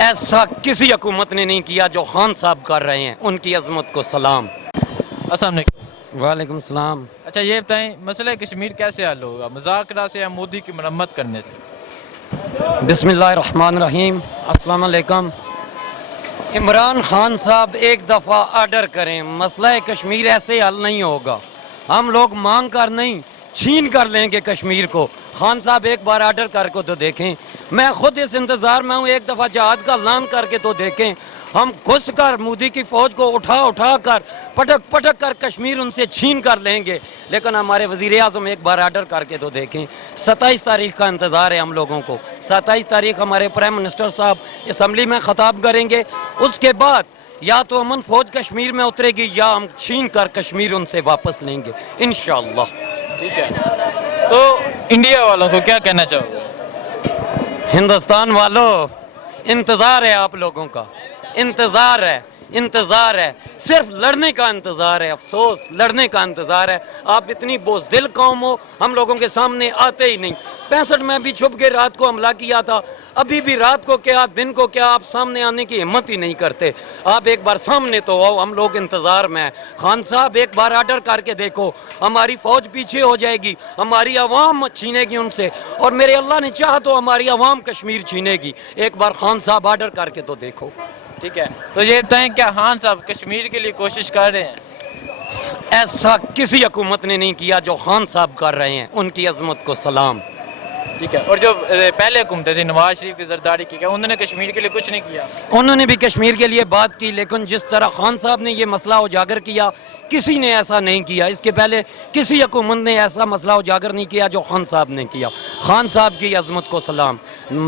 ایسا کسی حکومت نے نہیں کیا جو خان صاحب کر رہے ہیں، ان کی عظمت کو سلام۔ السلام علیکم۔ وعلیکم السلام۔ اچھا یہ بتائیں مسئلہ کشمیر کیسے حل ہوگا، مذاکرات سے یا مودی کی مرمت کرنے سے؟ بسم اللہ الرحمن الرحیم۔ السلام علیکم۔ عمران خان صاحب ایک دفعہ آرڈر کریں، مسئلہ کشمیر ایسے حل نہیں ہوگا۔ ہم لوگ مانگ کر نہیں، چھین کر لیں گے کشمیر کو۔ خان صاحب ایک بار آرڈر کر کے تو دیکھیں۔ میں خود اس انتظار میں ہوں، ایک دفعہ جہاد کا اعلان کر کے تو دیکھیں۔ ہم گھس کر مودی کی فوج کو اٹھا کر پٹک پٹک کر کشمیر ان سے چھین کر لیں گے، لیکن ہمارے وزیر اعظم ایک بار آرڈر کر کے تو دیکھیں۔ 27 تاریخ کا انتظار ہے ہم لوگوں کو۔ 27 تاریخ ہمارے پرائم منسٹر صاحب اسمبلی میں خطاب کریں گے، اس کے بعد یا تو امن فوج کشمیر میں اترے گی یا ہم چھین کر کشمیر ان سے واپس لیں گے انشاءاللہ۔ ٹھیک ہے، تو انڈیا والوں کو کیا کہنا چاہو گے؟ ہندوستان والوں، انتظار ہے آپ لوگوں کا، انتظار ہے، صرف لڑنے کا انتظار ہے، افسوس لڑنے کا انتظار ہے۔ آپ اتنی بزدل قوم ہو، ہم لوگوں کے سامنے آتے ہی نہیں۔ 65 میں بھی چھپ کے رات کو حملہ کیا تھا، ابھی بھی رات کو کیا دن کو کیا آپ سامنے آنے کی ہمت ہی نہیں کرتے۔ آپ ایک بار سامنے تو آؤ، ہم لوگ انتظار میں ہیں۔ خان صاحب ایک بار آرڈر کر کے دیکھو، ہماری فوج پیچھے ہو جائے گی، ہماری عوام چھینے گی ان سے، اور میرے اللہ نے چاہا تو ہماری عوام کشمیر چھینے گی۔ ایک بار خان صاحب آرڈر کر کے تو دیکھو۔ ٹھیک ہے، تو یہ بتائیں کیا خان صاحب کشمیر کے لیے کوشش کر رہے ہیں؟ ایسا کسی حکومت نے نہیں کیا جو خان صاحب کر رہے ہیں، ان کی عظمت کو سلام۔ ٹھیک ہے، اور جو پہلے حکومتیں تھیں نواز شریف کی زرداری کی، کیا انہوں نے کشمیر کے لیے کچھ نہیں کیا؟ انہوں نے بھی کشمیر کے لیے بات کی، لیکن جس طرح خان صاحب نے یہ مسئلہ اجاگر کیا، کسی نے ایسا نہیں کیا۔ اس کے پہلے کسی حکومت نے ایسا مسئلہ اجاگر نہیں کیا جو خان صاحب نے کیا۔ خان صاحب کی عظمت کو سلام۔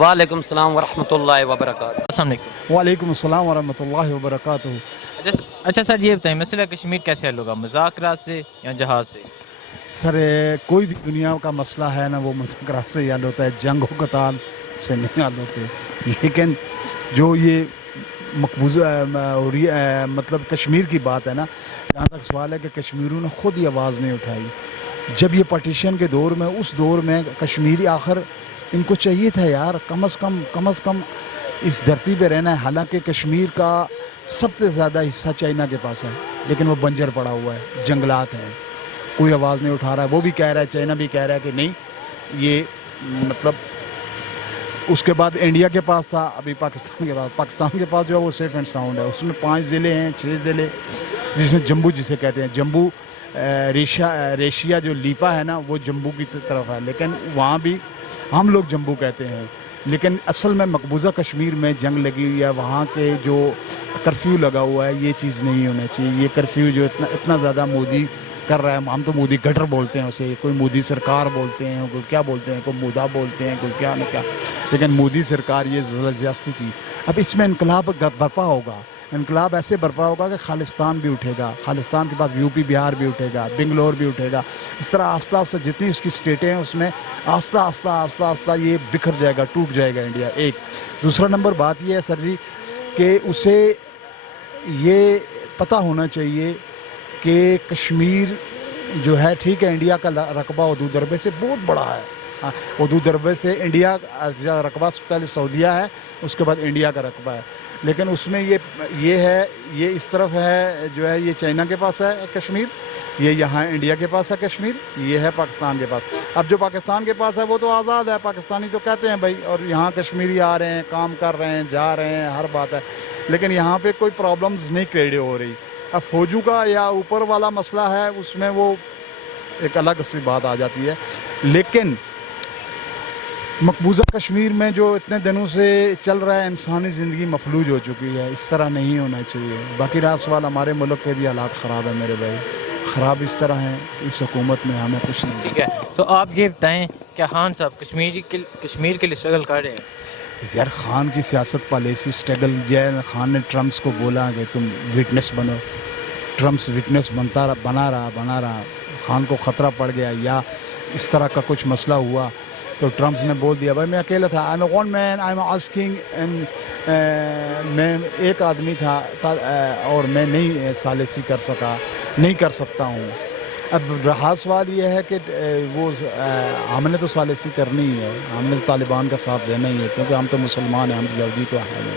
وعلیکم السلام ورحمۃ اللہ وبرکاتہ۔ السلام علیکم۔ وعلیکم السلام ورحمۃ اللہ وبرکاتہ۔ اچھا سر یہ بتائیں مسئلہ کشمیر کیسے حل ہوگا، مذاکرات سے یا جہاز سے؟ سر کوئی بھی دنیا کا مسئلہ ہے نا وہ مذاکرات سے حل ہوتا ہے، جنگ و قتال سے نہیں حل ہوتے۔ لیکن جو یہ مقبوضہ مطلب کشمیر کی بات ہے نا، جہاں تک سوال ہے کہ کشمیریوں نے خود ہی آواز نہیں اٹھائی۔ جب یہ پارٹیشن کے دور میں، اس دور میں کشمیری آخر ان کو چاہیے تھا یار کم از کم اس دھرتی پہ رہنا ہے۔ حالانکہ کشمیر کا سب سے زیادہ حصہ چائنا کے پاس ہے، لیکن وہ بنجر پڑا ہوا ہے، جنگلات ہیں، کوئی آواز نہیں اٹھا رہا ہے۔ وہ بھی کہہ رہا ہے، چائنا بھی کہہ رہا ہے کہ نہیں یہ مطلب۔ اس کے بعد انڈیا کے پاس تھا، ابھی پاکستان کے پاس جو ہے وہ سیف اینڈ ساؤنڈ ہے۔ اس میں 5 ضلع ہیں، 6 ضلع، جس میں جمبو جسے کہتے ہیں، جمبو ریشیا جو لیپا ہے نا وہ جمبو کی طرف ہے، لیکن وہاں بھی ہم لوگ جمبو کہتے ہیں۔ لیکن اصل میں مقبوضہ کشمیر میں جنگ لگی ہوئی ہے، وہاں کے جو کرفیو لگا ہوا ہے یہ چیز نہیں ہونا چاہیے۔ یہ کرفیو جو اتنا زیادہ مودی کر رہا ہے، ہم تو مودی گٹر بولتے ہیں اسے، کوئی مودی سرکار بولتے ہیں، کوئی کیا بولتے ہیں، کوئی مودا بولتے ہیں، کوئی کیا نہ کیا، لیکن مودی سرکار یہ زیادتی کی۔ اب اس میں انقلاب برپا ہوگا، انقلاب ایسے برپا ہوگا کہ خالستان بھی اٹھے گا، خالستان کے پاس یو پی بہار بھی اٹھے گا، بنگلور بھی اٹھے گا۔ اس طرح آہستہ آہستہ جتنی اس کی اسٹیٹیں ہیں اس میں آہستہ یہ بکھر جائے گا، ٹوٹ جائے گا انڈیا۔ ایک دوسرا نمبر بات یہ ہے سر جی کہ اسے یہ پتہ ہونا چاہیے کہ کشمیر جو ہے ٹھیک ہے، انڈیا کا رقبہ حدود دربے سے بہت بڑا ہے، حدود دربے سے انڈیا کا رقبہ پہلے سعودیہ ہے، اس کے بعد انڈیا کا رقبہ ہے، لیکن اس میں یہ ہے، یہ اس طرف ہے جو ہے یہ چائنا کے پاس ہے کشمیر، یہ یہاں انڈیا کے پاس ہے کشمیر، یہ ہے پاکستان کے پاس۔ اب جو پاکستان کے پاس ہے وہ تو آزاد ہے، پاکستانی تو کہتے ہیں بھائی، اور یہاں کشمیری آ رہے ہیں، کام کر رہے ہیں، جا رہے ہیں، ہر بات ہے، لیکن یہاں پہ کوئی پرابلمز نہیں کریٹ ہو رہی۔ اب فوجوں کا یا اوپر والا مسئلہ ہے، اس میں وہ ایک الگ سی بات آ جاتی ہے، لیکن مقبوضہ کشمیر میں جو اتنے دنوں سے چل رہا ہے، انسانی زندگی مفلوج ہو چکی ہے، اس طرح نہیں ہونا چاہیے۔ باقی رہا سوال ہمارے ملک کے بھی حالات خراب ہیں میرے بھائی، خراب اس طرح ہیں، اس حکومت میں ہمیں کچھ نہیں۔ ٹھیک ہے، تو آپ یہ بتائیں کیا خان صاحب کشمیر کے لیے اسٹرگل کر رہے ہیں؟ یار خان کی سیاست پالیسی اسٹرگل جو ہے، خان نے ٹرمپس کو بولا کہ تم وٹنس بنو، ٹرمپس وٹنس بنا رہا، خان کو خطرہ پڑ گیا یا اس طرح کا کچھ مسئلہ ہوا تو ٹرمپس نے بول دیا بھائی میں اکیلا تھا، I am one man, I am asking, میں ایک آدمی تھا اور میں نہیں ثالثی نہیں کر سکتا ہوں۔ اب رہا سوال یہ ہے کہ وہ ہم نے تو ثالثی کرنی ہی ہے، ہم نے طالبان کا ساتھ دینا ہی ہے، کیونکہ ہم تو مسلمان ہیں، ہم تو یہودی تو ہیں نہیں۔